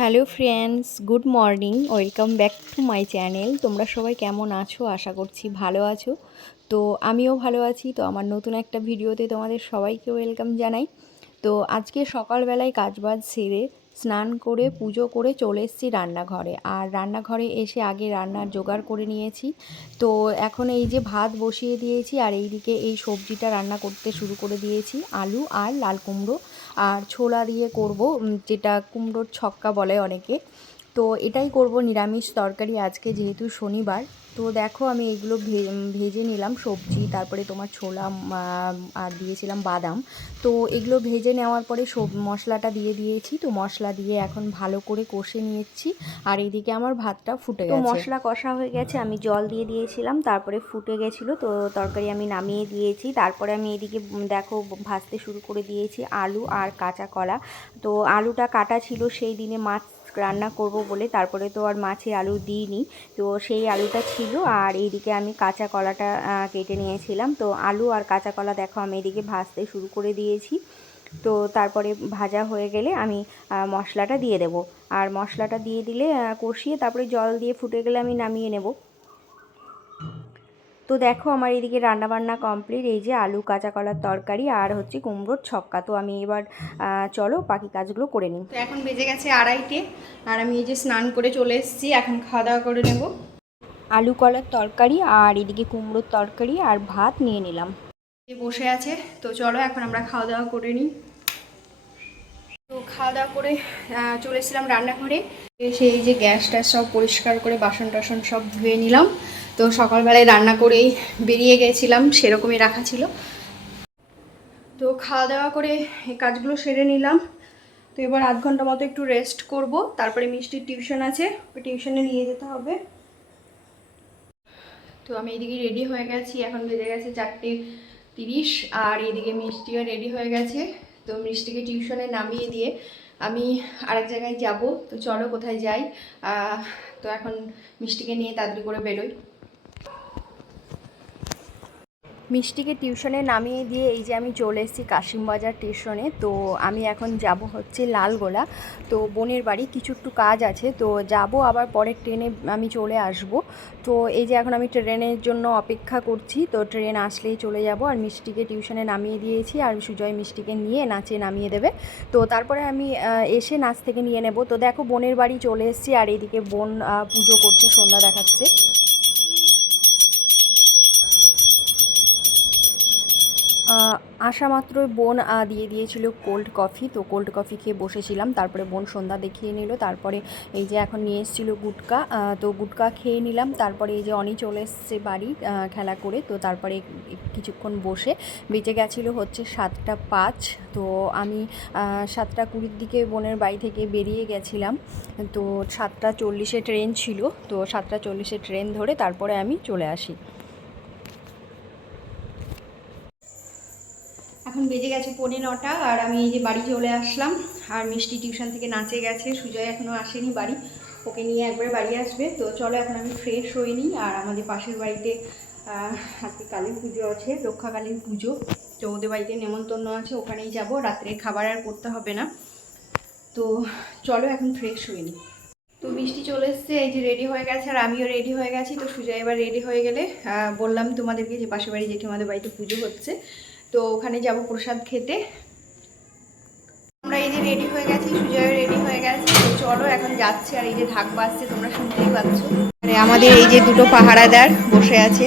Hello friends, good morning, welcome back to my channel. তোমরা সবাই কেমন আছো? আশা করছি ভালো আছো। তো আমিও ভালো আছি। তো আমার নতুন একটা ভিডিওতে তোমাদের সবাইকে ওয়েলকাম জানাই। তো আজকে সকালবেলায় কাজবাজ সেরে স্নান করে, পুজো করে চলে এসেছি রান্নাঘরে। আর রান্নাঘরে এসে আগে রান্নার জোগাড় করে নিয়েছি। তো এখন এই যে ভাত বসিয়ে দিয়েছি, আর এইদিকে এই সবজিটা রান্না করতে শুরু করে দিয়েছি। আলু আর লাল কুমড়ো। আর ছোলা দিয়ে করব যেটা কুমড়োর ছক্কা বলে অনেকে। তো এটাই করব নিরামিষ তরকারি আজকে যেহেতু শনিবার। তো দেখো আমি এগুলো ভে- ভেজে নিলাম সবজি তারপরে তোমার ছোলা আর দিয়েছিলাম বাদাম। তো এগুলো ভেজে নেওয়ার পরে সব মশলাটা দিয়ে দিয়েছি। তো মশলা দিয়ে এখন ভালো করে কষে নিয়েছি। আর এদিকে আমার ভাতটা ফুটে গেছে। মশলা কষা হয়ে গেছে আমি জল দিয়ে দিয়েছিলাম তারপরে ফুটে গেছিল। তো তরকারি আমি নামিয়ে দিয়েছি। তারপরে আমি এদিকে দেখো ভাজতে শুরু করে দিয়েছি আলু আর কাঁচা কলা। তো আলুটা কাটা ছিল সেই দিনে মাছ রান্না করব বলে তারপরে তো আর মাছে আলু দিইনি। তো সেই আলুটা ছিল আর এইদিকে আমি কাঁচা কলাটা কেটে নিয়েছিলাম। তো আলু আর কাঁচা কলা দেখো আমি এদিকে ভাজতে শুরু করে দিয়েছি। তো তারপরে ভাজা হয়ে গেলে আমি মশলাটা দিয়ে দেব। আর মশলাটা দিয়ে দিলে কষিয়ে তারপরে জল দিয়ে ফুটে গেলে আমি নামিয়ে নেব। তো দেখো আমার এদিকে রান্নাবান্না কমপ্লিট এই যে আলু কাঁচা কলার তরকারি আর হচ্ছে কুমড়োর ছক্কা। তো আমি এবার চলো বাকি কাজগুলো করে নিই। তো এখন বেজে গেছে আড়াইটে আর আমি এই যে স্নান করে চলে এসেছি এখন খাওয়া দাওয়া করে নেব। আলু কলার তরকারি আর এদিকে কুমড়োর তরকারি আর ভাত নিয়ে নিলাম। বসে আছে তো চলো এখন আমরা খাওয়া দাওয়া করে নিই। তো খাওয়া দাওয়া করে আহ, চলে এসেছিলাম রান্নাঘরে। এসে এই যে গ্যাস ট্যাস সব পরিষ্কার করে বাসন টাসন সব ধুয়ে নিলাম। তো সকালবেলায় রান্না করেই বেরিয়ে গেছিলাম, সেরকমই রাখা ছিল। তো খাওয়া দাওয়া করে এই কাজগুলো সেরে নিলাম। তো এবার আধ ঘণ্টা মতো একটু রেস্ট করব, তারপরে মিষ্টির টিউশন আছে, ওই টিউশনে নিয়ে যেতে হবে। তো আমি এদিকে রেডি হয়ে গেছি, এখন বেজে গেছে চারটে তিরিশ, আর এদিকে মিষ্টিও রেডি হয়ে গেছে। তো মিষ্টিকে টিউশনে নামিয়ে দিয়ে আমি আরেক জায়গায় যাব। তো চলো কোথায় যাই? তো এখন মিষ্টিকে নিয়ে তাড়াতাড়ি করে বেরোই। মিষ্টিকে টিউশনে নামিয়ে দিয়ে এই যে আমি চলে এসেছি কাশিমবাজার টিউশনে, তো আমি এখন যাব হচ্ছে লালগোলা। তো বোনের বাড়ি কিছু একটু কাজ আছে, তো যাব আবার পরের ট্রেনে আমি চলে আসব। তো এই যে এখন আমি ট্রেনের জন্য অপেক্ষা করছি, তো ট্রেন আসলেই চলে যাব আর মিষ্টিকে টিউশনে নামিয়ে দিয়েছি আর সুজয় মিষ্টিকে নিয়ে নাচে নামিয়ে দেবে। তো তারপরে আমি এসে নাচ থেকে নিয়ে নেব। তো দেখো বোনের বাড়ি চলে এসেছি আর এইদিকে বোন পুজো করছে, সন্ধ্যা দেখাচ্ছে। আসা মাত্রই বোন দিয়ে দিয়েছিল কোল্ড কফি তো কোল্ড কফি খেয়ে বসেছিলাম। তারপরে বোন সন্ধ্যা দেখিয়ে নিল। তারপরে এই যে এখন নিয়ে এসেছিল গুটকা। তো গুটকা খেয়ে নিলাম। তারপরে এই যে অনি চলে এসছে বাড়ি খেলা করে। তো তারপরে কিছুক্ষণ বসে বেঁচে গেছিল হচ্ছে সাতটা পাঁচ। তো আমি সাতটা কুড়ির দিকে বোনের বাড়ি থেকে বেরিয়ে গেছিলাম। তো সাতটা চল্লিশে ট্রেন ছিল। তো সাতটা চল্লিশে ট্রেন ধরে তারপরে আমি চলে আসি। এখন বেজে গেছে পৌনে নটা আর আমি এই যে বাড়ি চলে আসলাম আর মিষ্টি টিউশন থেকে নাচে গেছে। সুজয় এখনও আসেনি বাড়ি। ওকে নিয়ে একবারে বাড়ি আসবে। তো চলো এখন আমি ফ্রেশ নিই আর আমাদের পাশের বাড়িতে আজকে কালী পুজো আছে রক্ষাকালীন পুজো। তো ওদের বাড়িতে নেমন্তন্ন আছে, ওখানেই যাব। রাত্রে খাবার আর করতে হবে না। তো চলো এখন ফ্রেশ নিই। তো মিষ্টি চলে এসছে, এই যে রেডি হয়ে গেছে আর আমিও রেডি হয়ে গেছি। তো সুজয় এবার রেডি হয়ে গেলে বললাম তোমাদেরকে যে পাশের বাড়ি জেঠিমাদের বাড়িতে পুজো হচ্ছে। তো ওখানে যাব প্রসাদ খেতে আমরা এই যে রেডি হয়ে গেছি, সুজয় রেডি হয়ে গেছে, তো চলো এখন যাচ্ছে আর এই যে ঢাক বাজছে, তোমরা শুনতেই পাচ্ছ আরে আমাদের এই যে দুটো পাহারাদার বসে আছে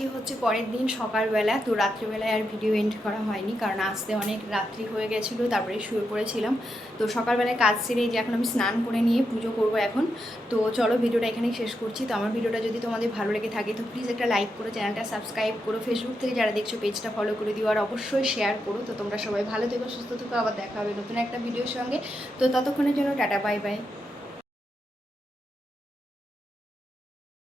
আজকে হচ্ছে পরের দিন সকালবেলা, তো রাত্রিবেলায় আর ভিডিও এন্ড করা হয়নি, কারণ আসতে অনেক রাত্রি হয়ে গেছিল, তারপরে শুয়ে পড়েছিলাম। তো সকালবেলায় কাজ সেরে যে এখন আমি স্নান করে নিয়ে পুজো করব এখন। তো চলো ভিডিওটা এখানেই শেষ করছি। তো আমার ভিডিওটা যদি তোমাদের ভালো লেগে থাকে, তো প্লিজ একটা লাইক করো চ্যানেলটা সাবস্ক্রাইব করো ফেসবুক থেকে যারা দেখছ পেজটা ফলো করে দিও, আর অবশ্যই শেয়ার করো। তো তোমরা সবাই ভালো থেকো, সুস্থ থেকো, আবার দেখা হবে নতুন একটা ভিডিওর সঙ্গে। তো ততক্ষণের জন্য টাটা বাই বাই